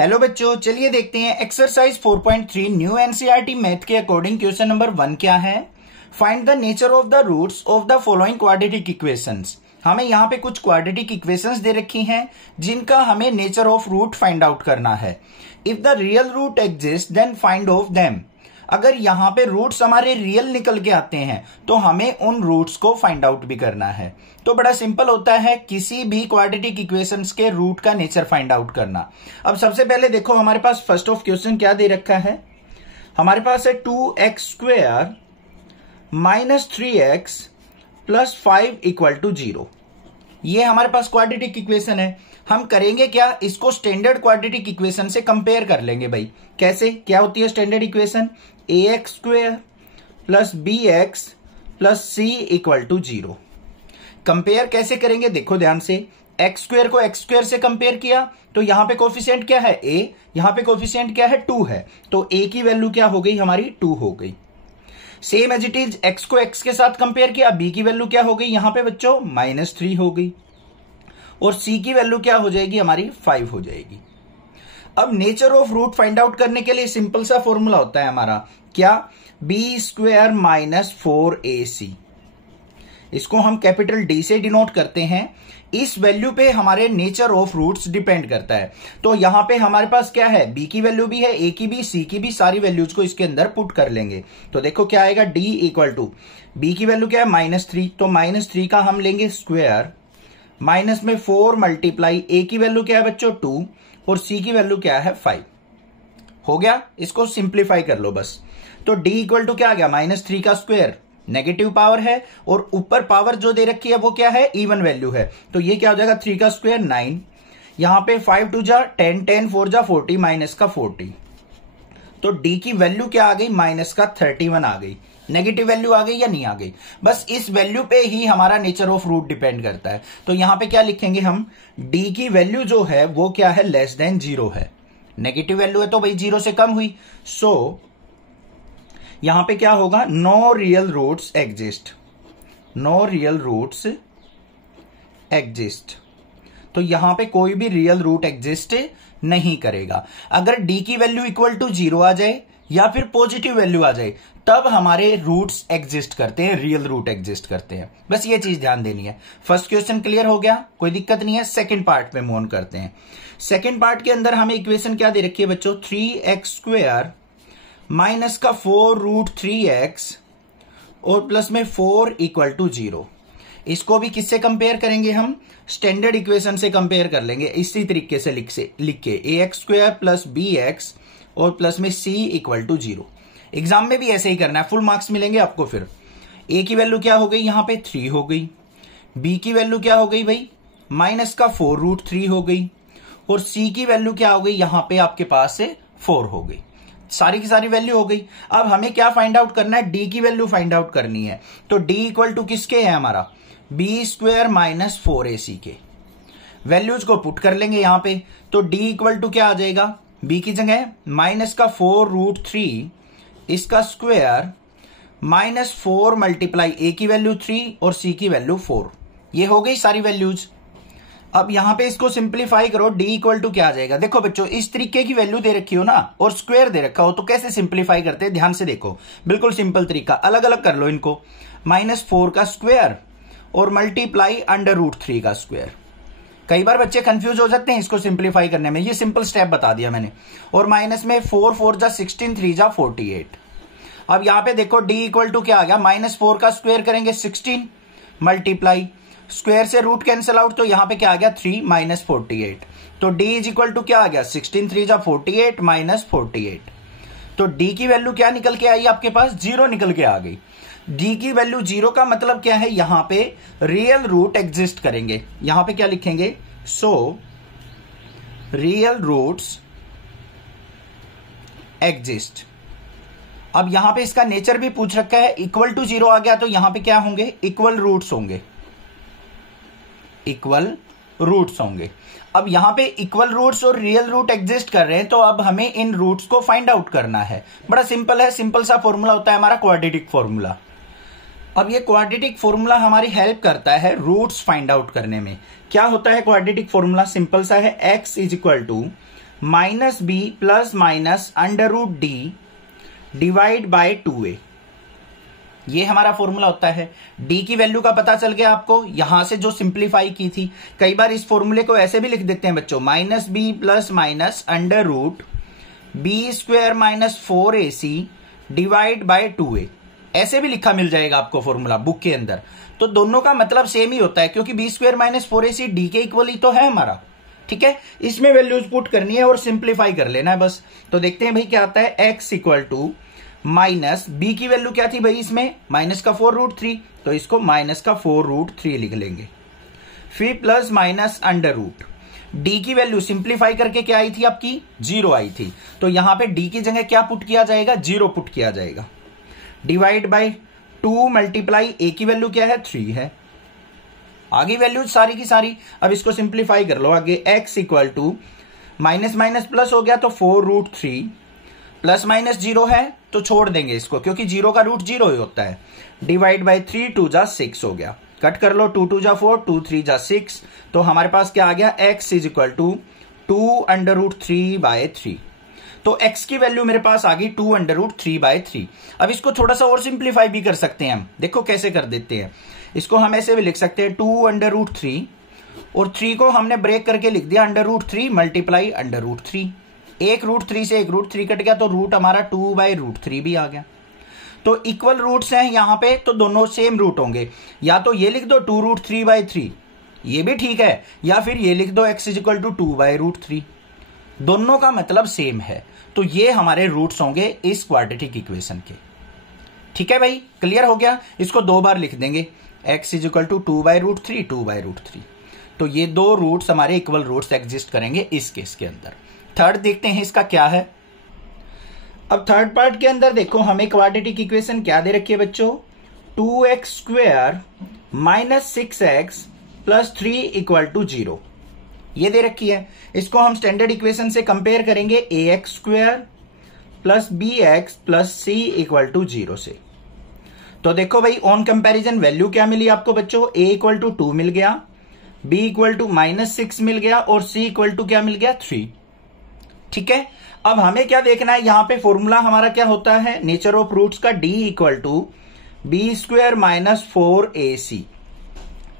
Hello बच्चों, चलिए देखते हैं एक्सरसाइज 4.3 न्यू एनसीईआरटी मैथ के अकॉर्डिंग क्वेश्चन नंबर 1 क्या है। Find the nature of the roots of the following quadratic equations. हमें यहाँ पे कुछ क्वाड्रेटिक इक्वेशंस दे रखी हैं जिनका हमें nature of root find out करना है। If the real root exist then find of them. अगर यहाँ पे रूट्स हमारे रियल निकल के आते हैं तो हमें उन रूट्स को फाइंड आउट भी करना है। तो बड़ा सिंपल होता है किसी भी क्वाड्रेटिक इक्वेशंस के रूट का नेचर फाइंड आउट करना। अब सबसे पहले देखो हमारे पास फर्स्ट ऑफ क्वेश्चन क्या दे रखा है। हमारे पास है 2x² minus 3x plus 5 equal to 0। ये हमारे पास क्वाड्रेटिक इक्वेशन है। हम करेंगे क्या, इसको स्टैंडर्ड क्वाड्रेटिक इक्वेशन से कंपेयर कर लेंगे भाई। कैसे, क्या होती है standard equation, ax² plus bx plus c equal to 0। Compare कैसे करेंगे देखो ध्यान से। x² को x² से कंपेयर किया तो यहां पे कोफिशिएंट क्या है a, यहां पे कोफिशिएंट क्या है 2 है, तो a की वैल्यू क्या हो गई हमारी 2 हो गई। Same as it is x को x के साथ कंपेयर किया, b की वैल्यू क्या हो गई यहां पे बच्चों -3 हो गई, और c की वैल्यू क्या हो जाएगी हमारी 5 हो जाएगी। अब nature of root find out करने के लिए सिंपल सा फॉर्मूला होता है हमारा, क्या, b² माइनस 4ac। इसको हम कैपिटल D से डिनोट करते हैं। इस वैल्यू पे हमारे नेचर ऑफ रूट्स डिपेंड करता है। तो यहां पे हमारे पास क्या है, b की वैल्यू भी है, a की भी, c की भी, सारी वैल्यूज को इसके अंदर पुट कर लेंगे। तो देखो क्या आएगा, d इक्वल टू b की वैल्यू क्या है -3, तो -3 का हम लेंगे स्क्वायर, माइनस में 4 मल्टीप्लाई a की वैल्यू क्या है बच्चों 2 और c की वैल्यू क्या है 5। हो गया, इसको सिंप्लीफाई कर लो बस। तो d इक्वल टू क्या आ गया, -3 का स्क्वायर, नेगेटिव पावर है और ऊपर पावर जो दे रखी है वो क्या है, इवन वैल्यू है। तो ये क्या हो जाएगा 3 का स्क्वायर 9, यहां पे 5 2 जा 10, 10 4 जा 40, माइनस का 40। तो d की वैल्यू क्या आ गई, माइनस का 31 आ गई। नेगेटिव वैल्यू आ गई या नहीं आ गई, बस इस वैल्यू पे ही हमारा नेचर ऑफ रूट डिपेंड करता है। तो यहां पे क्या लिखेंगे हम, d की वैल्यू जो है वो क्या है, लेस देन 0 है। नेगेटिव वैल्यू है तो भाई 0 से कम हुई। सो यहां पे क्या होगा, no real roots exist, no real roots exist. तो यहां पे कोई भी रियल रूट एग्जिस्ट नहीं करेगा। अगर d की वैल्यू इक्वल टू 0 आ जाए या फिर पॉजिटिव वैल्यू आ जाए तब हमारे रूट्स एग्जिस्ट करते हैं, रियल रूट एग्जिस्ट करते हैं। बस ये चीज ध्यान देनी है। फर्स्ट क्वेश्चन क्लियर हो गया, कोई दिक्कत नहीं है। सेकंड पार्ट में मूव ऑन करते हैं। सेकंड पार्ट के अंदर हमें इक्वेशन क्या दे रखी है बच्चों, 3x² माइनस का 4√3x और प्लस में 4 इक्वल टू 0। इसको भी किससे कंपेयर करेंगे हम, स्टैंडर्ड इक्वेशन से कंपेयर कर लेंगे। इसी तरीके से लिख के ax² प्लस bx और प्लस में c इक्वल टू 0। एग्जाम में भी ऐसे ही करना है, फुल मार्क्स मिलेंगे आपको। फिर a की वैल्यू क्या हो गई यहां पे 3 हो गई, b की वैल्यू क्या हो गई भाई माइनस का 4√3 हो गई, और c की वैल्यू क्या हो गई यहां पे आपके पास से 4 हो गई। सारी की सारी वैल्यू हो गई। अब हमें क्या फाइंड आउट करना है, d की वैल्यू फाइंड आउट करनी है। तो d इक्वल टू किसके है हमारा, b² माइनस 4ac के। वैल्यूज को पुट कर लेंगे यहां पे। तो d इक्वल टू क्या आ जाएगा, b की जगह माइनस का 4√3 इसका स्क्वायर माइनस 4 मल्टीप्लाई a की वैल्यू 3 और c की वैल्यू 4। ये हो गई सारी वैल्यूज। अब यहां पे इसको सिंप्लीफाई करो, d इक्वल टू क्या आ जाएगा। देखो बच्चों, इस तरीके की वैल्यू दे रखी हो ना और स्क्वायर दे रखा हो तो कैसे सिंप्लीफाई करते हैं, ध्यान से देखो। बिल्कुल सिंपल तरीका, अलग अलग कर लो इनको। -4 का स्क्वायर और मल्टीप्लाई √3 का स्क्वायर। कई बार बच्चे कंफ्यूज हो जाते हैं इसको सिंप्लीफाई करने में, ये सिंपल स्टेप बता दिया मैंने। और माइनस में 4 4 जा 16, 3 जा 48। अब यहां पे देखो d इक्वल टू क्या आ गया, -4 का स्क्वायर करेंगे 16 मल्टीप्लाई स्क्वायर से रूट कैंसिल आउट, तो यहां पे क्या आ गया 3 माइनस 48। तो d इज इक्वल टू क्या आ गया 16 3 जा 48 माइनस 48। तो d की वैल्यू क्या निकल के आई आपके पास, 0 निकल के आ गई। d की वैल्यू 0 का मतलब क्या है, यहां पे रियल रूट एग्जिस्ट करेंगे। यहां पे क्या लिखेंगे, सो रियल रूट्स एग्जिस्ट। अब यहां पे इसका नेचर भी पूछ रखा है, इक्वल टू 0 आ गया तो यहां पे क्या होंगे, इक्वल रूट्स होंगे, इक्वल रूट्स होंगे। अब यहां पे इक्वल रूट्स और रियल रूट एग्जिस्ट कर रहे हैं, तो अब हमें इन रूट्स को फाइंड आउट करना है। बड़ा सिंपल है, सिंपल सा फॉर्मूला होता है हमारा क्वाड्रेटिक फॉर्मूला। अब ये क्वाड्रेटिक फॉर्मूला हमारी हेल्प करता है रूट्स फाइंड आउट करने में। क्या होता है क्वाड्रेटिक फॉर्मूला, सिंपल सा है, x is equal to minus b plus minus under root d divide by 2a। ये हमारा फॉर्मूला होता है। डी की वैल्यू का पता चल गया आपको, यहां से जो सिंप्लीफाई की थी। कई बार इस फॉर्मूले को ऐसे भी लिख देते हैं बच्चों, minus b plus minus under root b square minus 4ac divide by 2a। ऐसे भी लिखा मिल जाएगा आपको फॉर्मूला बुक के अंदर। तो दोनों का मतलब सेम ही होता है, क्योंकि b square minus 4ac d के इक्वल ही तो है हमारा। ठीक है, इसमें वैल्यूज पुट करनी है और सिंप्लीफाई कर लेना है बस। तो देखते हैं भाई क्या आता है। x equal to minus b की वैल्यू क्या थी भाई, इसमें माइनस का 4√3, तो इसको माइनस का 4√3 लिख लेंगे। फिर plus minus under root d की वैल्यू सिंप्लीफाई करके क्या आई थी आपकी, 0 आई थी। तो यहां पे डी की जगह क्या पुट किया जाएगा, 0 पुट किया जाएगा। डिवाइड बाय 2 मल्टीप्लाई ए की वैल्यू क्या है, 3 है। आगे वैल्यू सारी की सारी। अब इसको सिंप्लीफाई कर लो आगे। x equal to minus minus plus हो गया तो 4√3 प्लस माइनस 0 है तो छोड़ देंगे इसको, क्योंकि 0 का रूट 0 ही होता है। डिवाइड बाय 3 2 जा 6 हो गया। कट कर लो, 2 2 जा 4 2 3 जा 6। तो हमारे पास क्या आ गया, x इज इक्वल टू 2√3/3। तो x की वैल्यू मेरे पास आ गई 2√3/3। अब इसको थोड़ा सा और सिंप्लीफाई भी कर सकते हैं हम। देखो कैसे कर देते हैं। इसको हम ऐसे भी लिख सकते हैं 2√3 और 3 को हमने ब्रेक करके लिख दिया √3 मल्टीप्लाई √3। एक √3 से एक √3 कट गया तो रूट हमारा 2/√3 भी आ गया। तो इक्वल रूट्स हैं यहां पे, तो दोनों सेम रूट होंगे। या तो ये लिख दो 2√3/3, ये भी ठीक है, या फिर ये लिख दो x इज इक्वल टू 2/√3। दोनों का मतलब सेम है। तो ये हमारे रूट्स होंगे इस क्वाड्रेटिक इक्वेशन के। ठीक है भाई, क्लियर हो गया। इसको 2 बार लिख देंगे, x इज इक्वल टू 2/√3 2/√3। तो ये 2 रूट्स हमारे इक्वल रूट्स एग्जिस्ट करेंगे इस केस के अंदर। थर्ड देखते हैं इसका क्या है। अब थर्ड पार्ट के अंदर देखो हमें क्वाड्रेटिक इक्वेशन क्या दे रखी है बच्चों, 2x² minus 6x plus 3 equal to 0 ये दे रखी है। इसको हम स्टैंडर्ड इक्वेशन से कंपेयर करेंगे ax² plus bx plus c equal to 0 से। तो देखो भाई ऑन कंपैरिजन वैल्यू क्या मिली आपको बच्चों, a इक्वल टू 2 मिल गया, b इक्वल टू -6 मिल गया और c इक्वल टू क्या मिल गया, 3। ठीक है, अब हमें क्या देखना है, यहां पे फॉर्मूला हमारा क्या होता है नेचर ऑफ रूट्स का, d equal to b² minus 4ac।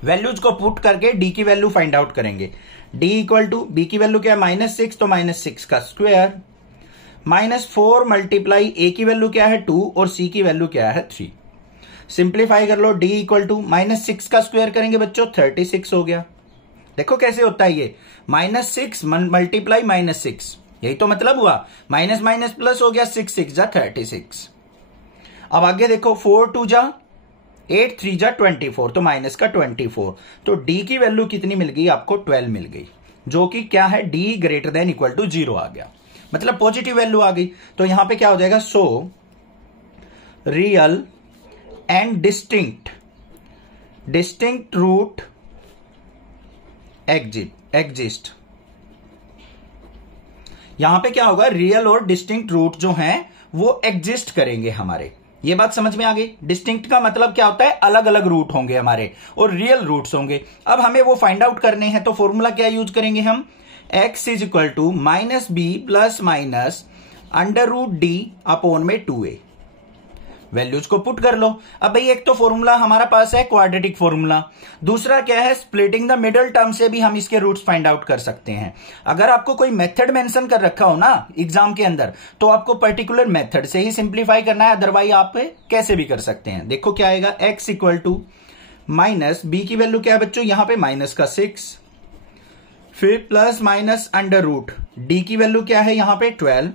Values को पुट करके d की वैल्यू फाइंड आउट करेंगे। d इक्वल टू b की वैल्यू क्या है -6, तो -6 का स्क्वायर -4 मल्टीप्लाई a की वैल्यू क्या है 2 और c की वैल्यू क्या है 3। सिंप्लीफाई कर लो, d इक्वल टू -6 का स्क्वायर करेंगे बच्चों 36 हो गया। देखो कैसे होता है ये, -6 मल्टीप्लाई -6, यही तो मतलब हुआ, माइनस माइनस प्लस हो गया, 6 6 जा 36। अब आगे देखो 4 2 जा 8 3 जा 24, तो माइनस का 24। तो d की वैल्यू कितनी मिल गई आपको, 12 मिल गई, जो कि क्या है d greater than equal to 0 आ गया, मतलब पॉजिटिव वैल्यू आ गई। तो यहां पे क्या हो जाएगा, so real and distinct root exist. यहां पे क्या होगा, रियल और डिस्टिंक्ट रूट जो हैं वो एग्जिस्ट करेंगे हमारे। ये बात समझ में आ गई। डिस्टिंक्ट का मतलब क्या होता है, अलग अलग रूट होंगे हमारे, और रियल रूट्स होंगे। अब हमें वो फाइंड आउट करने हैं, तो फॉर्मूला क्या यूज करेंगे हम, x is equal to -b plus minus √d upon में 2a। वैल्यूज को पुट कर लो। अब भाई एक तो फॉर्मूला हमारा पास है क्वाड्रेटिक फॉर्मूला, दूसरा क्या है, स्प्लिटिंग द मिडल टर्म से भी हम इसके रूट्स फाइंड आउट कर सकते हैं। अगर आपको कोई मेथड मेंशन कर रखा हो ना एग्जाम के अंदर, तो आपको पर्टिकुलर मेथड से ही सिंप्लीफाई करना है, अदरवाइज आप कैसे भी कर सकते हैं। देखो क्या आएगा, x equal to minus b की वैल्यू क्या है बच्चों, यहां पे -6, फिर plus minus under root d की वैल्यू क्या है यहां पे 12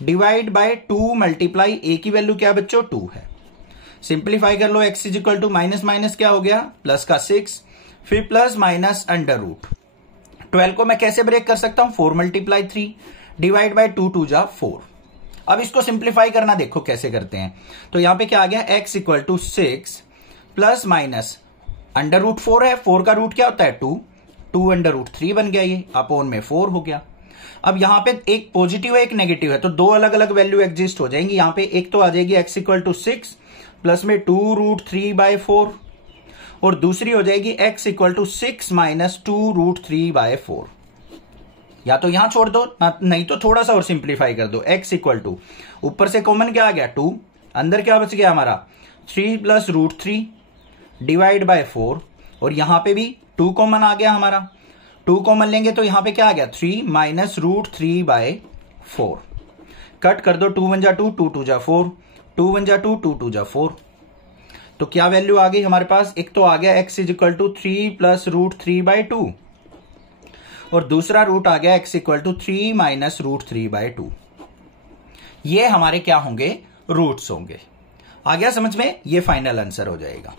डिवाइड बाय 2 मल्टीप्लाई a की वैल्यू क्या बच्चों 2 है। सिंप्लीफाई कर लो, x is equal to minus minus क्या हो गया, प्लस का 6, फिर प्लस माइनस अंडर रूट 12 को मैं कैसे ब्रेक कर सकता हूं, 4 मल्टीप्लाई 3 डिवाइड बाय 2 2 जा 4। अब इसको सिंप्लीफाई करना देखो कैसे करते हैं। तो यहां पे क्या आ गया, x equal to 6 plus minus under root 4 है, 4 का रूट क्या होता है 2 अंडर रूट 3 बन गया, ये अपॉन में 4 हो गया। अब यहां पे एक पॉजिटिव है एक नेगेटिव है, तो दो अलग अलग वैल्यू एग्जिस्ट हो जाएंगी। यहां पे एक तो आ जाएगी x इक्वल टू 6 प्लस में 2√3/4 और दूसरी हो जाएगी x इक्वल टू 6 माइनस 2√3/4। या तो यहां छोड़ दो नहीं तो थोड़ा सा और सिंप्लीफाई कर दो। x इक्वल टू ऊपर से कॉमन क्या आ गया 2, अंदर क्या बच गया हमारा 3 प्लस √3 डिवाइड बाय 4, और यहां पे भी 2 कॉमन आ गया हमारा। 2 कॉमन लेंगे तो यहां पे क्या आ गया 3 माइनस √3 बाय 4। कट कर दो 2 1 जा 2, 2 2 जा 4, 2 1 जा 2, 2 2 जा 4। तो क्या वैल्यू आ गई हमारे पास, एक तो आ गया x equal to 3 plus √3 by 2, और दूसरा रूट आ गया x equal to 3 minus √3 by 2। ये हमारे क्या होंगे, रूट्स होंगे। आ गया समझ में, ये फाइनल आंसर हो जाएगा।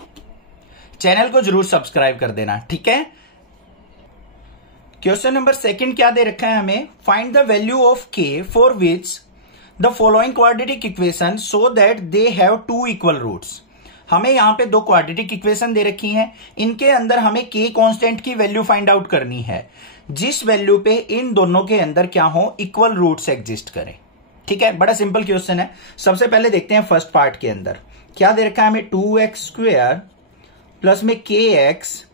चैनल को जरूर सब्सक्राइब कर देना, ठीक है। क्वेश्चन नंबर 2 क्या दे रखा है हमें, find the value of k for which the following quadratic equation so that they have 2 equal roots. हमें यहां पे 2 क्वाड्रेटिक इक्वेशन दे रखी हैं, इनके अंदर हमें k कांस्टेंट की वैल्यू फाइंड आउट करनी है, जिस वैल्यू पे इन दोनों के अंदर क्या हो, इक्वल रूट्स एग्जिस्ट करें। ठीक है, बड़ा सिंपल क्वेश्चन है। सबसे पहले देखते हैं फर्स्ट पार्ट के अंदर क्या दे रखा है हमें, 2x² प्लस में kx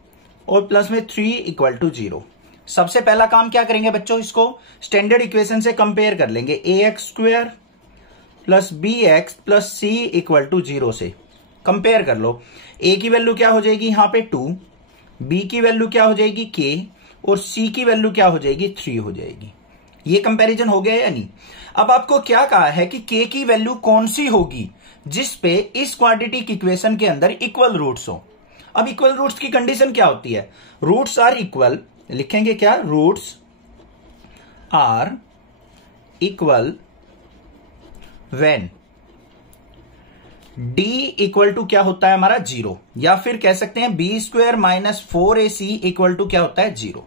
और प्लस में 3 इक्वल टू 0। सबसे पहला काम क्या करेंगे बच्चों, इसको स्टैंडर्ड इक्वेशन से कंपेयर कर लेंगे, ax² plus bx plus c equal to 0 से कंपेयर कर लो। a की वैल्यू क्या हो जाएगी यहां पे 2, b की वैल्यू क्या हो जाएगी k, और c की वैल्यू क्या हो जाएगी 3 हो जाएगी। ये कंपैरिजन हो गया या नहीं। अब आपको क्या कहा है कि k की वैल्यू कौन सी होगी जिस पे इस क्वाड्रेटिक इक्वेशन के अंदर इक्वल रूट्स हो। अब इक्वल रूट्स की कंडीशन क्या होती है, रूट्स आर इक्वल, लिखेंगे क्या, roots are equal when d equal to क्या होता है हमारा 0, या फिर कह सकते हैं b² minus 4ac equal to क्या होता है 0।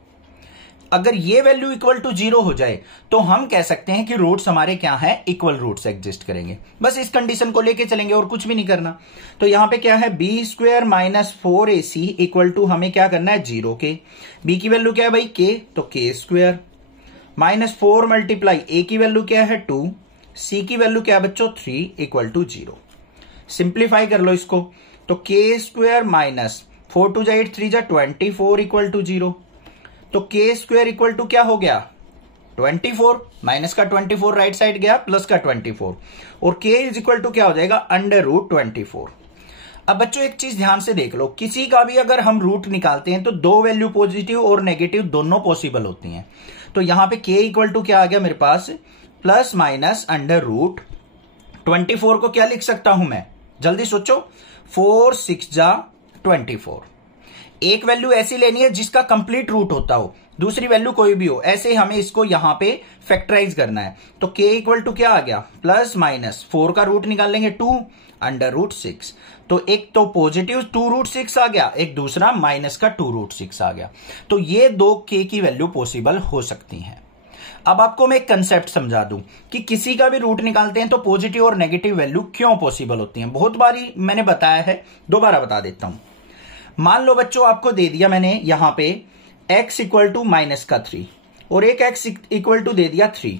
अगर ये वैल्यू इक्वल टू 0 हो जाए तो हम कह सकते हैं कि रूट्स हमारे क्या हैं, इक्वल रूट्स एग्जिस्ट करेंगे। बस इस कंडीशन को लेके चलेंगे और कुछ भी नहीं करना। तो यहां पे क्या है, b² minus 4ac equal to हमें क्या करना है 0 के, b की वैल्यू क्या है भाई k, तो k² माइनस 4 मल्टीप्लाई a की वैल्यू क्या है 2, c की वैल्यू क्या है बच्चों 3 इक्वल टू 0। सिंप्लीफाई कर लो इसको, तो k² माइनस 4 2 जा 8 3 जा 24 इक्वल टू 0। तो k² इक्वल टू क्या हो गया 24, माइनस का 24 राइट साइड गया, प्लस का 24, और k इज इक्वल टू क्या हो जाएगा √24। अब बच्चों एक चीज ध्यान से देख लो, किसी का भी अगर हम रूट निकालते हैं तो 2 वैल्यू पॉजिटिव और नेगेटिव दोनों पॉसिबल होती हैं। तो यहां पे k इक्वल टू क्या आ गया मेरे पास, प्लस माइनस √24 को क्या लिख सकता हूं मैं, जल्दी सोचो, 4 6 जा 24। एक वैल्यू ऐसी लेनी है जिसका कंप्लीट रूट होता हो, दूसरी वैल्यू कोई भी हो, ऐसे हमें इसको यहां पे फैक्टराइज करना है। तो k इक्वल टू क्या आ गया, प्लस माइनस 4 का रूट निकाल लेंगे 2 √6। तो एक तो पॉजिटिव 2√6 आ गया, एक दूसरा माइनस का 2√6 आ गया। तो ये 2 k की वैल्यू पॉसिबल हो सकती हैं। अब आपको मैं एक कंसेप्ट समझा दूं कि किसी का भी रूट निकालते हैं तो पॉजिटिव और नेगेटिव वैल्यू क्यों पॉसिबल होती हैं। बहुत बारी मैंने बताया है, दोबारा बता देता हूं। मान लो बच्चों आपको दे दिया मैंने यहां पे x इक्वल टू माइनस का 3 और एक x इक्वल टू दे दिया 3,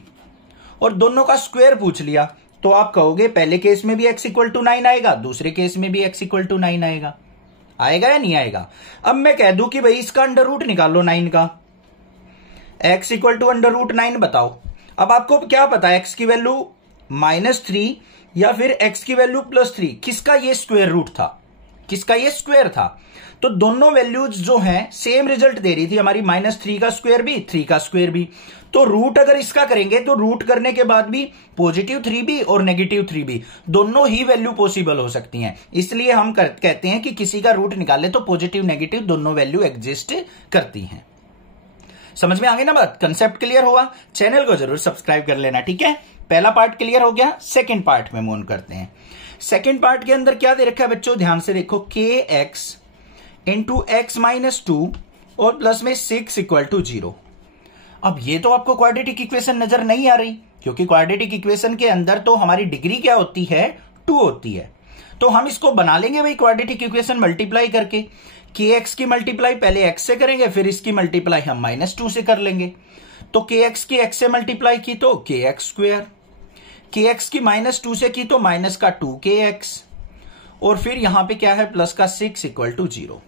और दोनों का स्क्वायर पूछ लिया, तो आप कहोगे पहले केस में भी x इक्वल टू 9 आएगा, दूसरे केस में भी x इक्वल टू 9 आएगा। आएगा या नहीं आएगा। अब मैं कह दूं कि भाई इसका अंडर रूट निकालो 9 का, x इक्वल टू √9 बताओ। अब आपको क्या पता है x की वैल्यू -3 या फिर x की वैल्यू +3, किसका ये स्क्वायर रूट था, किसका ये स्क्वायर था। तो दोनों वैल्यूज जो हैं सेम रिजल्ट दे रही थी हमारी, -3 का स्क्वायर भी 3 का स्क्वायर भी। तो रूट अगर इसका करेंगे तो रूट करने के बाद भी +3 भी और -3 भी, दोनों ही वैल्यू पॉसिबल हो सकती हैं। इसलिए हम कहते हैं कि किसी का रूट निकाले तो पॉजिटिव नेगेटिव दोनों वैल्यू एग्जिस्ट करती हैं। समझ में आ गई ना बात, कंसेप्ट क्लियर हुआ। चैनल को जरूर सब्सक्राइब कर लेना, ठीक है। पहला पार्ट क्लियर हो गया, सेकंड पार्ट में मूव ऑन करते हैं। सेकंड पार्ट के अंदर क्या दे रखा है बच्चों, ध्यान से देखो, kx इंटू x माइनस 2 और प्लस में 6 इक्वल टू 0। अब ये तो आपको क्वाड्रेटिक इक्वेशन नजर नहीं आ रही, क्योंकि क्वाड्रेटिक इक्वेशन के अंदर तो हमारी डिग्री क्या होती है 2 होती है। तो हम इसको बना लेंगे भाई क्वाड्रेटिक इक्वेशन मल्टीप्लाई करके, kx की मल्टीप्लाई पहले x से करेंगे, फिर इसकी मल्टीप्लाई हम -2 से कर लेंगे। तो kx की x से मल्टीप्लाई की तो kx², kx की -2 से की तो माइनस का 2kx, और फिर यहां पे क्या है प्लस का 6 इक्वल टू 0।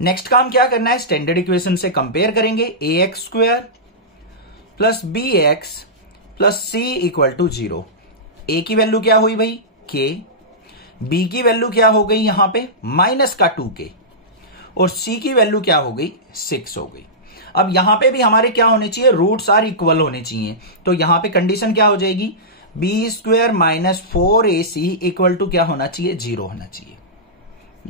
नेक्स्ट काम क्या करना है, स्टैंडर्ड इक्वेशन से कंपेयर करेंगे, ax² plus b x plus c equal to 0। A की वैल्यू क्या हुई भाई के, बी की वैल्यू क्या हो गई यहां पे माइनस का 2k, और सी की वैल्यू क्या हो गई 6 हो गई। अब यहां पे भी हमारे क्या होने चाहिए, रूट्स आर इक्वल होने चाहिए। तो यहां पे कंडीशन क्या हो जाएगी, b square minus 4ac equal to क्या होना चाहिए 0 होना चाहिए।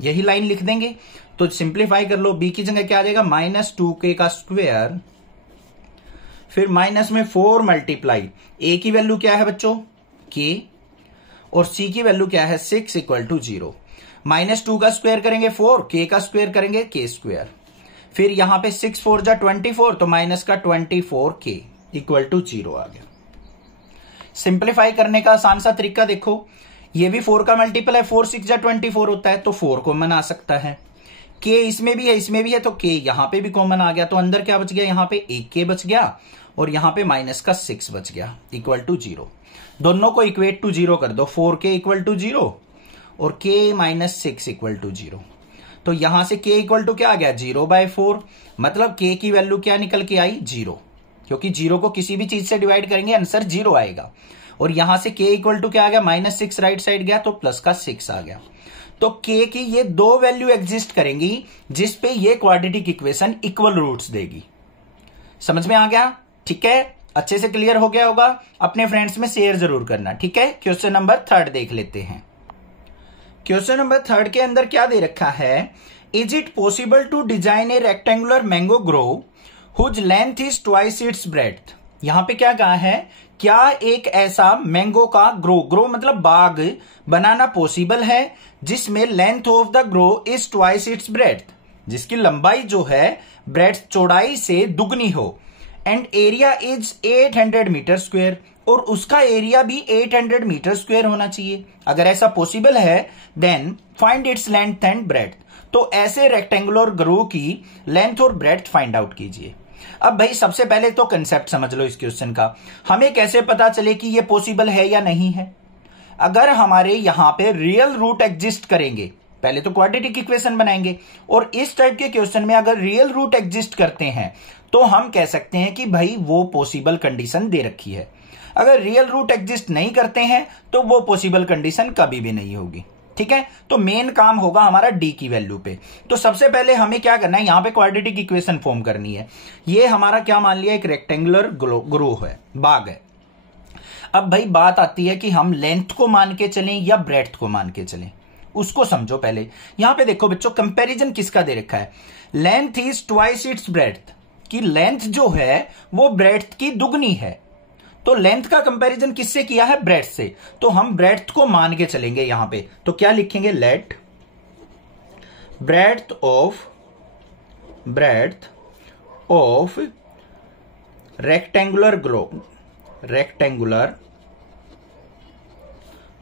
यही लाइन लिख देंगे तो सिंप्लीफाई कर लो, बी की जगह क्या आ जाएगा माइनस 2k का स्क्वायर, फिर माइनस में 4 मल्टीप्लाई, ए की वैल्यू क्या है बच्चों k, और सी की वैल्यू क्या है 6 इक्वल टू 0। माइनस 2 का स्क्वायर करेंगे 4, k का स्क्वायर करेंगे k स्क्वायर, फिर यहां पे 6 4 जा 24, तो माइनस का 24k इक्वल टू 0 आ गया। सिंप्लीफाई करने का आसान सा तरीका देखो, ये भी 4 का मल्टीपल है, 4 6 जा 24 होता है, तो 4 कॉमन आ सकता है, k इसमें भी है इसमें भी है, तो k यहां पे भी कॉमन आ गया, तो अंदर क्या बच गया, यहां पे 1k बच गया और यहां पे माइनस का 6 बच गया इक्वल टू 0। दोनों को इक्वेट टू 0 कर दो, 4k इक्वल टू 0 और k माइनस 6 इक्वल टू 0। तो यहां से k इक्वल टू क्या आ गया 0/4, मतलब k की वैल्यू क्या निकल के आई 0, क्योंकि 0 को किसी भी चीज से डिवाइड करेंगे आंसर 0 आएगा। और यहां से k इक्वल टू क्या आ गया -6, राइट साइड गया तो प्लस का 6 आ गया। तो k की ये दो वैल्यू एग्जिस्ट करेंगी जिसपे ये क्वाड्रेटिक इक्वेशन इक्वल रूट्स देगी। समझ में आ गया, ठीक है, अच्छे से क्लियर हो गया होगा, अपने फ्रेंड्स में शेयर जरूर करना, ठीक है। क्वेश्चन नंबर 3 देख लेते हैं। क्वेश्चन नंबर 3 के अंदर क्या दे रखा है, is it possible to design a rectangular mango grove whose length is twice its breadth. यहां पे क्या कहा है, क्या एक ऐसा मैंगो का ग्रो मतलब बाग बनाना पॉसिबल है जिसमें length of the grove is twice its breadth, जिसकी लंबाई जो है ब्रेड्थ चौड़ाई से दुगनी हो, and area is 800 metre square, और उसका एरिया भी 800 मीटर स्क्वायर होना चाहिए। अगर ऐसा पॉसिबल है then find its length and breadth. तो ऐसे रेक्टेंगुलर ग्रो की लेंथ और ब्रेड्थ फाइंड आउट कीजिए। अब भाई सबसे पहले तो कंसेप्ट समझ लो इस क्वेश्चन का, हमें कैसे पता चले कि ये पॉसिबल है या नहीं है। अगर हमारे यहां पे रियल रूट एग्जिस्ट करेंगे, पहले तो क्वाड्रेटिक इक्वेशन बनाएंगे, और इस टाइप के क्वेश्चन में अगर रियल रूट एग्जिस्ट करते हैं तो हम कह सकते हैं कि भाई वो पॉसिबल कंडीशन दे रखी है। अगर रियल रूट एग्जिस्ट नहीं करते हैं तो वो पॉसिबल कंडीशन कभी भी नहीं होगी, ठीक है। तो मेन काम होगा हमारा डी की वैल्यू पे। तो सबसे पहले हमें क्या करना है, यहां पे क्वाड्रेटिक इक्वेशन फॉर्म करनी है। ये हमारा क्या मान लिया, एक रेक्टेंगुलर ग्रो है, बाग है। अब भाई बात आती है कि हम लेंथ को मान के चलें या ब्रेड्थ को मान के चलें, उसको समझो पहले। यहां पे देखो बच्चों, कंपैरिजन किसका दे रखा है, length is twice its breadth, की लेंथ जो है वो ब्रेड्थ की दुगनी है। तो लेंथ का कंपैरिजन किससे किया है, ब्रेड्थ से, तो हम ब्रेड्थ को मान के चलेंगे यहां पे। तो क्या लिखेंगे, let breadth of rectangular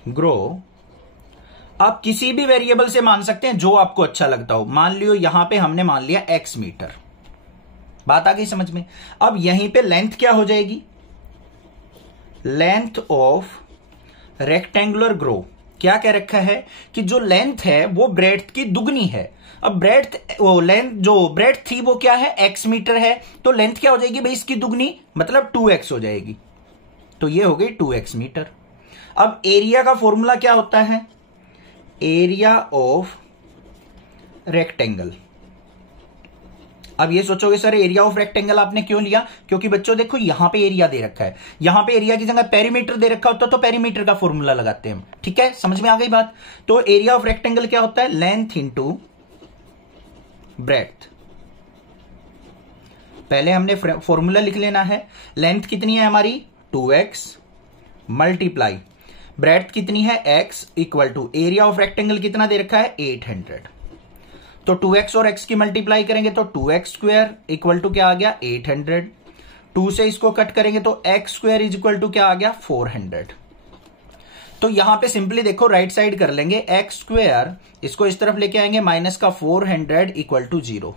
grove आप किसी भी वेरिएबल से मान सकते हैं जो आपको अच्छा लगता हो। मान लियो यहां पे हमने मान लिया x मीटर, बात आ गई समझ में। अब यहीं पे लेंथ क्या हो जाएगी, लेंथ ऑफ रेक्टेंगुलर ग्रो। क्या कह रखा है कि जो लेंथ है वो ब्रेड्थ की दुगनी है। अब लेंथ जो ब्रेड्थ थी वो क्या है, x मीटर है, तो लेंथ क्या हो जाएगी भाई इसकी दुगनी, मतलब 2x हो जाएगी। तो ये हो गई 2x मीटर। अब एरिया का फॉर्मूला क्या होता है, एरिया ऑफ रेक्टेंगल। अब ये सोचोगे सर एरिया ऑफ रेक्टेंगल आपने क्यों लिया, क्योंकि बच्चों देखो यहां पे एरिया दे रखा है, यहां पे एरिया की जगह पेरीमीटर दे रखा होता तो पेरीमीटर का फॉर्मूला लगाते हैं हम, ठीक है, समझ में आ गई बात। तो एरिया ऑफ रेक्टेंगल क्या होता है, लेंथ इंटू ब्रेड्थ। पहले हमने फॉर्मूला लिख लेना है, लेंथ कितनी है हमारी 2x मल्टीप्लाई ब्रेड्थ कितनी है x equal to area of rectangle कितना दे रखा है 800। तो 2x और x की मल्टीप्लाई करेंगे तो 2x स्क्वायर इक्वल टू क्या आ गया 800। 2 से इसको कट करेंगे तो x square is equal to क्या आ गया 400। तो यहां पे सिंपली देखो राइट साइड कर लेंगे, x स्क्वायर इसको इस तरफ लेके आएंगे माइनस का 400 इक्वल टू 0।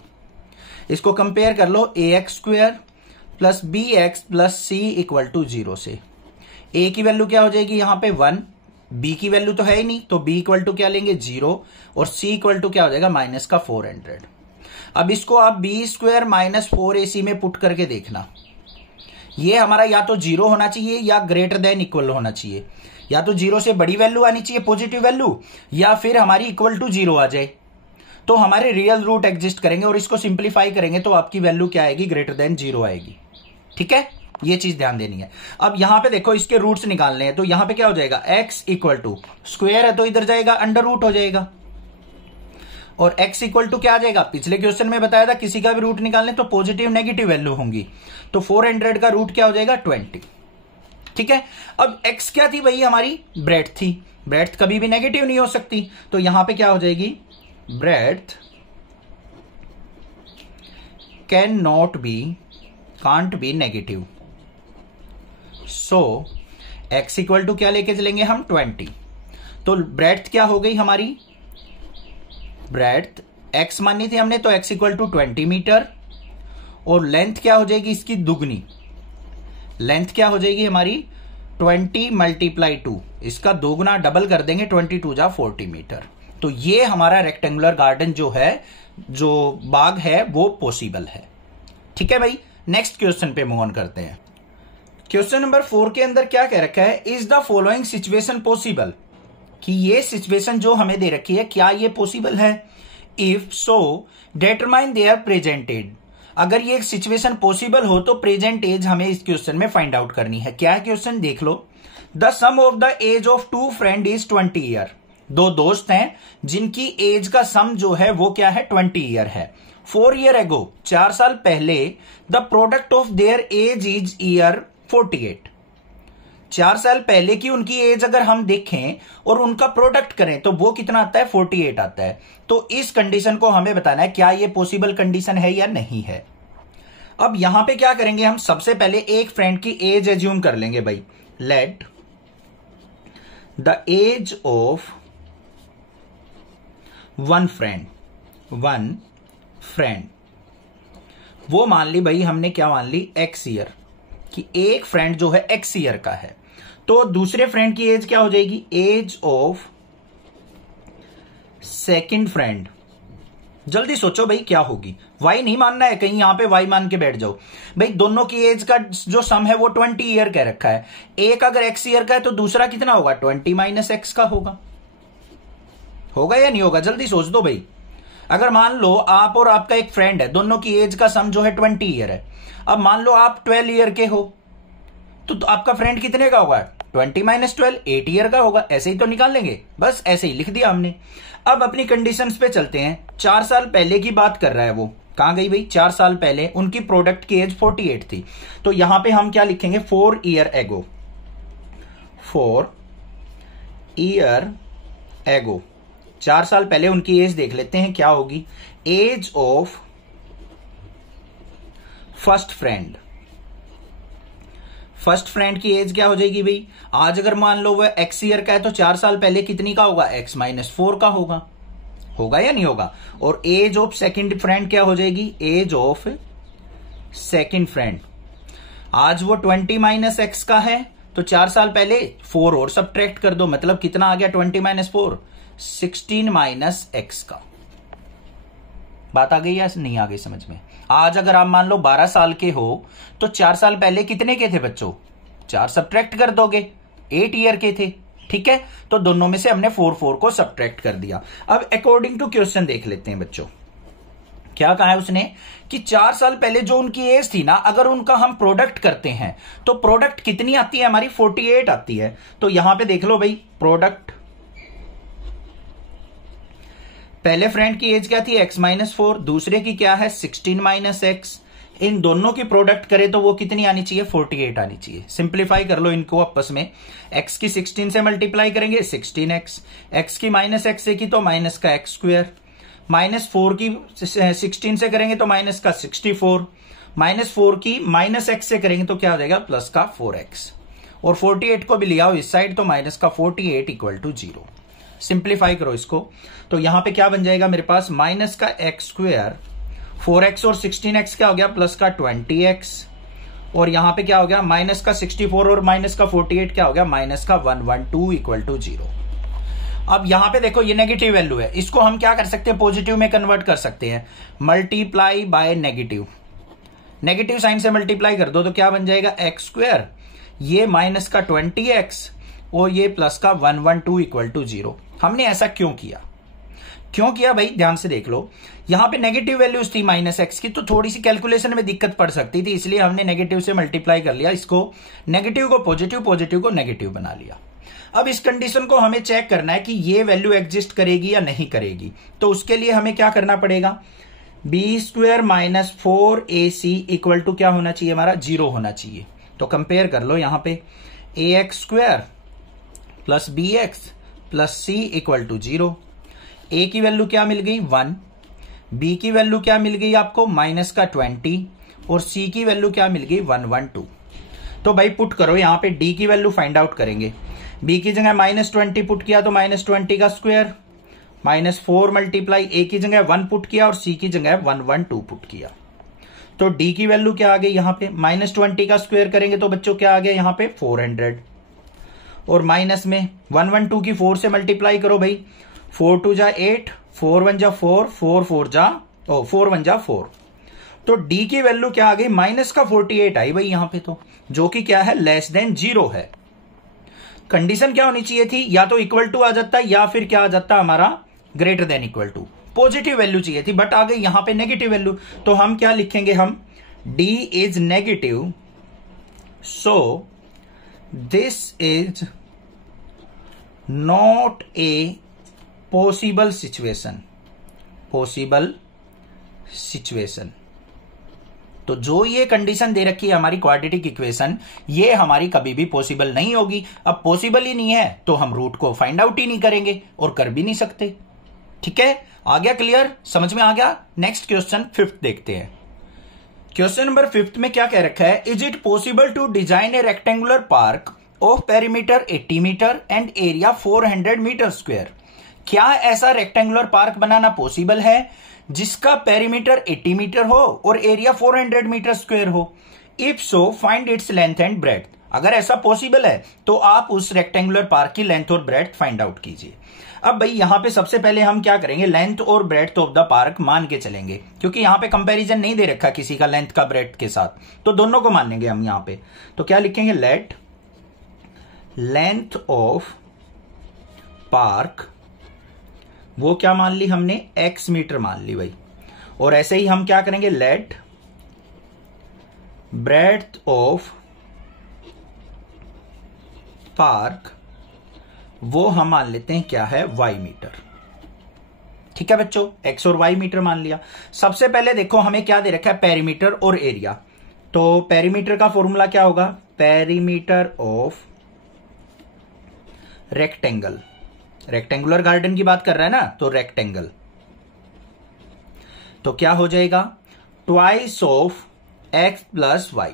इसको कंपेयर कर लो, ax square plus bx plus c equal to 0 से। a की वैल्यू क्या हो जाएगी यहां पे 1, b की वैल्यू तो है ही नहीं, तो b इक्वल टू क्या लेंगे 0 और c इक्वल टू क्या हो जाएगा माइनस का 400। अब इसको आप b स्क्वायर माइनस 4ac में पुट करके देखना, ये हमारा या तो 0 होना चाहिए या ग्रेटर देन इक्वल होना चाहिए, या तो 0 से बड़ी वैल्यू आनी चाहिए पॉजिटिव वैल्यू, या फिर हमारी इक्वल टू 0 आ जाए, तो हमारे रियल रूट एग्जिस्ट करेंगे और इसको सिंप्लीफाई करेंगे तो आपकी वैल्यू क्या आएगी, ग्रेटर देन 0 आएगी। ठीक है, ये चीज ध्यान देनी है। अब यहां पे देखो इसके रूट्स निकालने हैं, तो यहां पे क्या हो जाएगा, x इक्वल टू स्क्वायर है तो इधर जाएगा अंडर रूट हो जाएगा, और x इक्वल टू क्या आ जाएगा, पिछले क्वेश्चन में बताया था किसी का भी रूट निकालने तो पॉजिटिव नेगेटिव वैल्यू होंगी, तो 400 का रूट क्या हो जाएगा, 20। ठीक है, अब x क्या थी भाई, हमारी ब्रेड्थ थी, ब्रेड्थ कभी भी नेगेटिव नहीं हो सकती, तो यहां पे क्या हो जाएगी, breadth can't be negative, so x equal to क्या लेके चलेंगे हम, 20। तो ब्रेड्थ क्या हो गई हमारी, ब्रेड्थ x मानी थी हमने तो x इक्वल टू 20 मीटर, और लेंथ क्या हो जाएगी इसकी दुगनी, लेंथ क्या हो जाएगी हमारी 20 मल्टीप्लाई 2, इसका दोगुना डबल कर देंगे, 22 जा 40 मीटर। तो ये हमारा रेक्टेंगुलर गार्डन जो है, जो बाग है, वो पॉसिबल है। ठीक है भाई, नेक्स्ट क्वेश्चन पे मूव ऑन करते हैं। क्वेश्चन नंबर 4 के अंदर क्या कह रखा है, is the following situation possible, कि ये सिचुएशन जो हमें दे रखी है क्या ये पॉसिबल है, if so determine their present age, अगर ये सिचुएशन पॉसिबल हो तो प्रेजेंट एज हमें इस क्वेश्चन में फाइंड आउट करनी है। क्या है क्वेश्चन, देख लो, the sum of the age of 2 friend is 20 year, 2 दोस्त हैं जिनकी एज का सम जो है वो क्या है, 20 ईयर है। 4 ईयर एगो, 4 साल पहले, the product of their age is year 48, 4 साल पहले की उनकी एज अगर हम देखें और उनका प्रोडक्ट करें तो वो कितना आता है, 48 आता है। तो इस कंडीशन को हमें बताना है क्या ये पॉसिबल कंडीशन है या नहीं है। अब यहां पे क्या करेंगे हम, सबसे पहले एक फ्रेंड की एज एज्यूम कर लेंगे भाई, let the age of one friend, वो मान ली भाई हमने, क्या मान ली, x ईयर, कि एक फ्रेंड जो है x ईयर का है, तो दूसरे फ्रेंड की एज क्या हो जाएगी, एज ऑफ सेकंड फ्रेंड। जल्दी सोचो भाई क्या होगी, y नहीं मानना है, कहीं यहां पे y मान के बैठ जाओ भाई। दोनों की एज का जो सम है वो 20 ईयर कह रखा है, एक अगर x ईयर का है तो दूसरा कितना होगा, 20 माइनस x का होगा या नहीं होगा, जल्दी सोच दो भाई। अगर मान लो आप और आपका एक फ्रेंड है, दोनों की एज का सम जो है 20 ईयर है, अब मान लो आप 12 ईयर के हो, तो आपका फ्रेंड कितने का होगा, 20 माइनस 12, 8 ईयर का होगा। ऐसे ही तो निकाल लेंगे, बस ऐसे ही लिख दिया हमने। अब अपनी कंडीशंस पे चलते हैं। 4 साल पहले की बात कर रहा है वो, कहां गई भाई, 4 साल पहले उनकी प्रोडक्ट की एज 48 थी, तो यहां पे हम क्या लिखेंगे, 4 ईयर एगो, 4 ईयर एगो, 4 साल पहले उनकी एज देख लेते हैं क्या होगी, एज ऑफ फर्स्ट फ्रेंड की एज क्या हो जाएगी भाई, आज अगर मान लो वह x ईयर का है तो 4 साल पहले कितनी का होगा, x माइनस 4 का होगा या नहीं होगा। और एज ऑफ सेकंड फ्रेंड क्या हो जाएगी, एज ऑफ सेकंड फ्रेंड, आज वो 20 माइनस x का है, तो 4 साल पहले 4 और सब्ट्रैक्ट कर दो, मतलब कितना आ गया, 20 माइनस 4, 16 माइनस x का। बात आ गई या नहीं आ गई समझ में। आज अगर आप मान लो 12 साल के हो तो 4 साल पहले कितने के थे बच्चों, 4 सब्ट्रैक्ट कर दोगे, 8 ईयर के थे। ठीक है, तो दोनों में से हमने 4 को सब्ट्रैक्ट कर दिया। अब अकॉर्डिंग टू क्वेश्चन देख लेते हैं बच्चों, क्या कहा है उसने कि 4 साल पहले जो उनकी एज थी ना, अगर उनका हम प्रोडक्ट करते हैं तो प्रोडक्ट कितनी आती है हमारी, 48 आती है। तो यहां पे देख लो भाई, प्रोडक्ट, पहले फ्रेंड की एज क्या थी, x माइनस 4, दूसरे की क्या है, 16 माइनस x। इन दोनों की प्रोडक्ट करें तो वो कितनी आनी चाहिए, 48 आनी चाहिए। सिंप्लीफाई कर लो इनको आपस में, x की 16 से मल्टीप्लाई करेंगे 16x, x की माइनस x से की तो माइनस का x स्क्वायर, माइनस 4 की 16 से करेंगे तो माइनस का 64, माइनस 4 की माइनस x से करेंगे तो क्या हो जाएगा, प्लस का 4x, और 48 को भी लिया हो इस साइड तो माइनस का 48 इक्वल टू 0। सिंप्लीफाई करो इसको, तो यहां पे क्या बन जाएगा मेरे पास, माइनस का x स्क्वायर, 4x और 16x क्या हो गया, प्लस का 20x, और यहां पे क्या हो गया, माइनस का 64 और माइनस का 48 क्या हो गया, माइनस का 112 इक्वल टू 0। अब यहां पे देखो ये नेगेटिव वैल्यू है, इसको हम क्या कर सकते हैं, पॉजिटिव में कन्वर्ट कर सकते हैं, multiply by negative, negative sign से मल्टीप्लाई कर दो तो क्या बन जाएगा एक्स स्क्वायर, ये माइनस का 20x और ये प्लस का 112 इक्वल टू 0। हमने ऐसा क्यों किया? क्यों किया भाई, ध्यान से देख लो। यहां पे नेगेटिव वैल्यूज थी माइनस एक्स की, तो थोड़ी सी कैलकुलेशन में दिक्कत पड़ सकती थी, इसलिए हमने नेगेटिव से मल्टीप्लाई कर लिया, इसको नेगेटिव को पॉजिटिव, पॉजिटिव को नेगेटिव बना लिया। अब इस कंडीशन को हमें चेक करना है कि ये वैल्यू एग्जिस्ट करेगी या नहीं करेगी। तो उसके लिए हमें क्या करना पड़ेगा, b square minus 4ac equal to क्या होना चाहिए, हमारा 0 होना चाहिए। तो कंपेयर कर लो, यहां पे ax square plus b x plus c equal to 0। A की वैल्यू क्या मिल गई 1, बी की वैल्यू क्या मिल गई आपको माइनस का 20 और सी की वैल्यू क्या मिल गई 112। तो भाई पुट करो, यहां पे डी की वैल्यू फाइंड आउट करेंगे। बी की जगह -20 पुट किया तो -20 का स्क्वायर, -4 मल्टीप्लाई, ए की जगह 1 पुट किया और सी की जगह 112 पुट किया। तो डी की वैल्यू क्या आ गई, यहां पे -20 का स्क्वायर करेंगे तो बच्चों क्या आ गया यहां पे 400, और माइनस में 112 की 4 से मल्टीप्लाई करो भाई, 4 2 जा 8, 4 1 जा 4, 4 1 जा 4। तो डी की वैल्यू क्या आ गई, माइनस का 48 आई भाई यहां पे, तो जो कि क्या है लेस देन 0 है। कंडीशन क्या होनी चाहिए थी, या तो इक्वल टू आ जाता या फिर क्या आ जाता हमारा greater than equal to, positive value चाहिए थी, बट आ गई यहां पे नेगेटिव वैल्यू। तो हम क्या लिखेंगे, हम d is negative, so this is not a possible situation, possible situation. तो जो ये कंडीशन दे रखी है हमारी क्वाड्रेटिक इक्वेशन, ये हमारी कभी भी पॉसिबल नहीं होगी। अब पॉसिबल ही नहीं है तो हम रूट को फाइंड आउट ही नहीं करेंगे और कर भी नहीं सकते। ठीक है, आ गया क्लियर, समझ में आ गया। नेक्स्ट क्वेश्चन 5th देखते हैं। क्वेश्चन नंबर 5th में क्या कह रखा है, is it possible to design a rectangular park of perimeter 80 metre and area 400 metre square. क्या ऐसा रेक्टेंगुलर पार्क बनाना पॉसिबल है जिसका पेरीमीटर 80 मीटर हो और एरिया 400 मीटर स्क्वायर हो? If so find its length and breadth. अगर ऐसा पॉसिबल है तो आप उस रेक्टेंगुलर पार्क की लेंथ और ब्रेड्थ फाइंड आउट कीजिए। अब भाई यहां पे सबसे पहले हम क्या करेंगे, लेंथ और ब्रेड्थ ऑफ द पार्क मान के चलेंगे, क्योंकि यहां पे कंपैरिजन नहीं दे रखा किसी का लेंथ का ब्रेड्थ के साथ, तो दोनों को मान लेंगे हम यहां पे। तो क्या लिखेंगे, लेट लेंथ ऑफ पार्क, वो क्या मान ली हमने, x मीटर मान ली भाई। और ऐसे ही हम क्या करेंगे, लेट ब्रेड्थ ऑफ पार्क, वो हम मान लेते हैं क्या है y मीटर। ठीक है बच्चों, x और y मीटर मान लिया। सबसे पहले देखो हमें क्या दे रखा है, पेरीमीटर और एरिया। तो पेरीमीटर का फॉर्मूला क्या होगा, perimeter of rectangle, rectangular garden की बात कर रहा है ना, तो रेक्टेंगल, तो क्या हो जाएगा, twice of x plus y,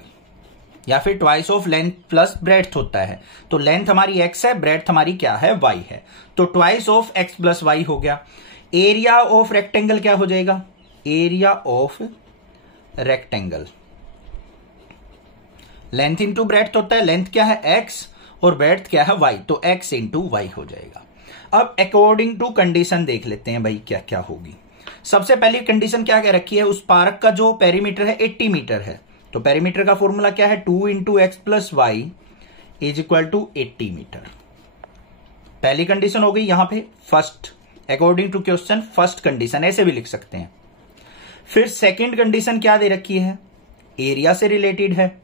या फिर twice of length plus breadth होता है। तो लेंथ हमारी x है, ब्रेड्थ हमारी क्या है, y है, तो twice of x plus y हो गया। एरिया ऑफ रेक्टेंगल क्या हो जाएगा, area of rectangle, length into breadth होता है, लेंथ क्या है x और ब्रेड्थ क्या है y, तो x इंटू वाई हो जाएगा। अब अकॉर्डिंग टू कंडीशन देख लेते हैं भाई क्या क्या होगी। सबसे पहली कंडीशन क्या कह रखी है, उस पार्क का जो पेरीमीटर है 80 मीटर है, तो पेरीमीटर का फॉर्मूला क्या है, 2 into x plus y is equal to 80 metre. पहली कंडीशन हो गई यहां पे first, according to question first condition, ऐसे भी लिख सकते हैं। फिर सेकेंड कंडीशन क्या दे रखी है, एरिया से रिलेटेड है,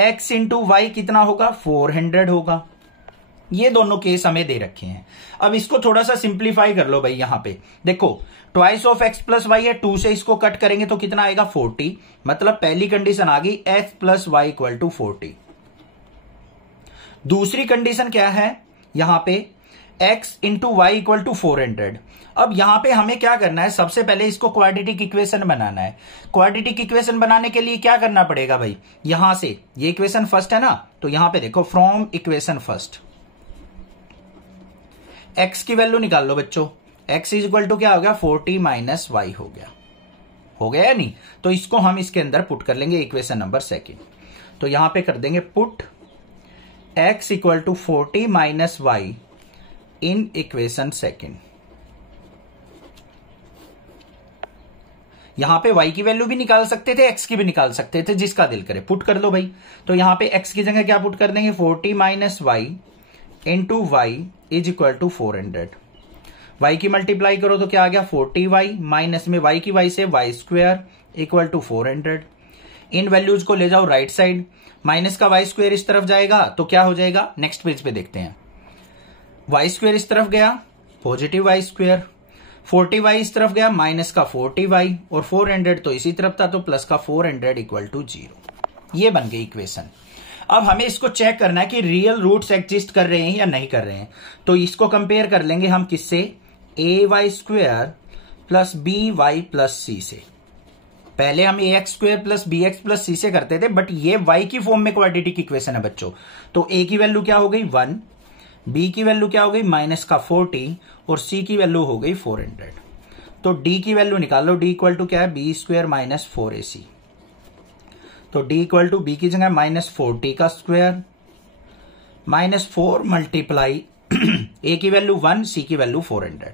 x इंटू वाई कितना होगा, 400 होगा। ये दोनों केस हमें दे रखे हैं। अब इसको थोड़ा सा सिंप्लीफाई कर लो भाई, यहां पे देखो twice of x plus y है, 2 से इसको कट करेंगे तो कितना आएगा 40, मतलब पहली कंडीशन आ गई x plus y equal to 40। दूसरी कंडीशन क्या है, यहां पे x into y equal to 400। अब यहां पे हमें क्या करना है, सबसे पहले इसको क्वाड्रेटिक इक्वेशन बनाना है। क्वाड्रेटिक इक्वेशन बनाने के लिए क्या करना पड़ेगा भाई, यहां से ये इक्वेशन फर्स्ट है ना, तो यहां पे देखो फ्रॉम इक्वेशन फर्स्ट x की वैल्यू निकाल लो बच्चों, x इज इक्वल टू क्या हो गया, 40 माइनस वाई हो गया या नहीं। तो इसको हम इसके अंदर पुट कर लेंगे इक्वेशन नंबर सेकेंड। तो यहां पे कर देंगे put x equal to 40 minus y in equation second. यहां पे y की वैल्यू भी निकाल सकते थे, x की भी निकाल सकते थे, जिसका दिल करे पुट कर लो भाई। तो यहां पे x की जगह क्या पुट कर देंगे, 40 minus y into y is equal to 400। y की मल्टीप्लाई करो तो क्या आ गया 40y माइनस में y की y से वाई स्क्वायर इक्वल टू 400। इन वैल्यूज को ले जाओ राइट साइड, माइनस का वाई स्क्वायर इस तरफ जाएगा तो क्या हो जाएगा, नेक्स्ट पेज पे देखते हैं। वाई स्क्वायर इस तरफ गया पॉजिटिव वाई स्क्वायर, 40y इस तरफ गया माइनस का 40y और 400 तो इसी तरफ था तो प्लस का 400 इक्वल टू 0। ये बन गई इक्वेशन। अब हमें इसको चेक करना है कि रियल रूट्स एग्जिस्ट कर रहे हैं या नहीं कर रहे हैं। तो इसको कंपेयर कर लेंगे हम किससे, a y square plus b y plus c से। पहले हम a x square plus b x plus c से करते थे, बट ये वाई की फॉर्म में क्वाड्रेटिक इक्वेशन है बच्चों। तो ए की वैल्यू क्या हो गई 1, बी की वैल्यू क्या हो गई माइनस का 40 और सी की वैल्यू हो गई 400। तो डी की वैल्यू निकालो, डी इक्वल टू क्या है बी स्क्वायर माइनस 4ac। तो डी इक्वल टू बी की जगह माइनस 40 का स्क्वायर माइनस 4 मल्टीप्लाई ए की वैल्यू 1, सी की वैल्यू 400।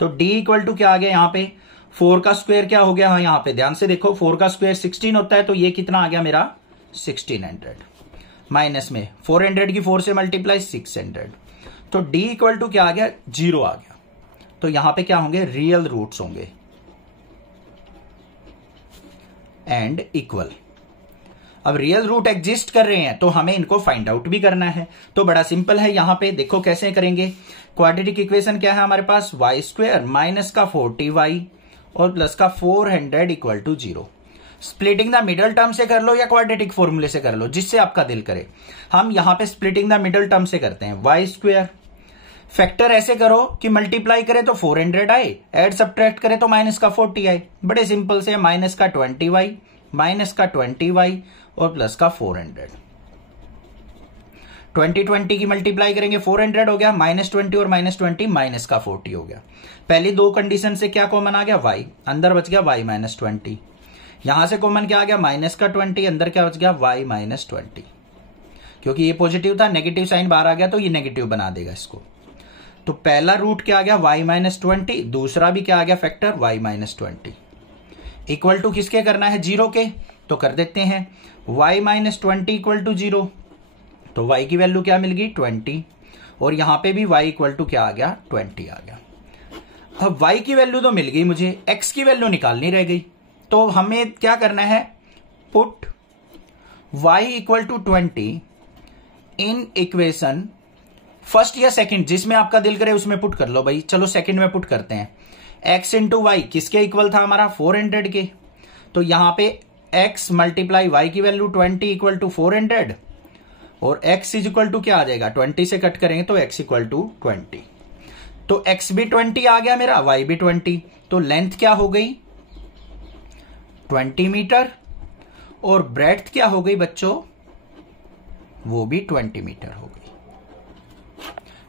तो डी इक्वल टू क्या आ गया, यहां पे 4 का स्क्वायर क्या हो गया, हाँ यहां पे ध्यान से देखो 4 का स्क्वायर 16 होता है, तो ये कितना आ गया मेरा 1600 माइनस में 400 की 4 से मल्टीप्लाई 600। तो d इक्वल टू क्या आ गया 0 आ गया। तो यहां पे क्या होंगे रियल रूट्स होंगे एंड इक्वल। अब रियल रूट एग्जिस्ट कर रहे हैं तो हमें इनको फाइंड आउट भी करना है। तो बड़ा सिंपल है, यहां पे देखो कैसे करेंगे। क्वाड्रेटिक इक्वेशन क्या है हमारे पास, वाई स्क्वायर माइनस का 40y और प्लस का 400 equal to 0। Splitting the middle term से कर लो या क्वाड्रेटिक फॉर्मूले से कर लो, जिससे आपका दिल करे। हम यहां पे स्प्लिटिंग द मिडल टर्म से करते हैं। वाई स्क्वायर फैक्टर ऐसे करो कि मल्टीप्लाई करे तो 400 आए, ऐड सब्ट्रैक्ट करे तो माइनस का 40 आए। बड़े सिंपल से, माइनस का 20y माइनस का 20y और प्लस का 400। 20 की मल्टीप्लाई करेंगे 400 हो गया, माइनस 20 और माइनस 20 माइनस का 40 हो गया। पहली दो कंडीशन से क्या कॉमन आ गया y, अंदर बच गया y माइनस 20। यहां से कॉमन क्या आ गया माइनस का 20, अंदर क्या बच गया y माइनस 20। क्योंकि ये पॉजिटिव था, नेगेटिव साइन बाहर आ गया तो ये नेगेटिव बना देगा इसको। तो पहला रूट क्या आ गया y माइनस 20, दूसरा भी क्या आ गया factor y minus 20। Equal to किसके करना है 0 के, तो कर देते हैं y माइनस 20 इक्वल टू 0। तो y की वैल्यू क्या मिल गई 20 और यहां पे भी y इक्वल टू क्या आ गया 20 आ गया। अब y की वैल्यू तो मिल गई मुझे, x की वैल्यू निकालनी रह गई। तो हमें क्या करना है, put y equal to 20 in equation first या सेकंड, जिसमें आपका दिल करे उसमें पुट कर लो भाई। चलो सेकंड में पुट करते हैं। x इंटू वाई किसके इक्वल था हमारा 400 के। तो यहां पे x मल्टीप्लाई वाई की वैल्यू 20 इक्वल टू 400 और x इज इक्वल टू क्या आ जाएगा 20 से कट करेंगे तो x इक्वल टू 20। तो x भी 20 आ गया मेरा, y भी 20। तो लेंथ क्या हो गई 20 मीटर और ब्रेड्थ क्या हो गई बच्चों, वो भी 20 मीटर हो गई।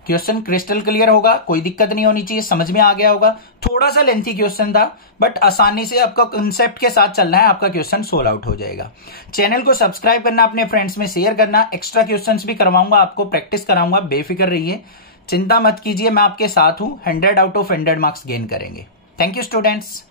क्वेश्चन क्रिस्टल क्लियर होगा, कोई दिक्कत नहीं होनी चाहिए, समझ में आ गया होगा। थोड़ा सा लेंथी क्वेश्चन था बट आसानी से आपका कंसेप्ट के साथ चलना है, आपका क्वेश्चन सोल्व आउट हो जाएगा। चैनल को सब्सक्राइब करना, अपने फ्रेंड्स में शेयर करना। एक्स्ट्रा क्वेश्चंस भी करवाऊंगा, आपको प्रैक्टिस कराऊंगा, बेफिक्र रहिए, चिंता मत कीजिए, मैं आपके साथ हूं। 100 आउट ऑफ 100 मार्क्स गेन करेंगे। Thank you students.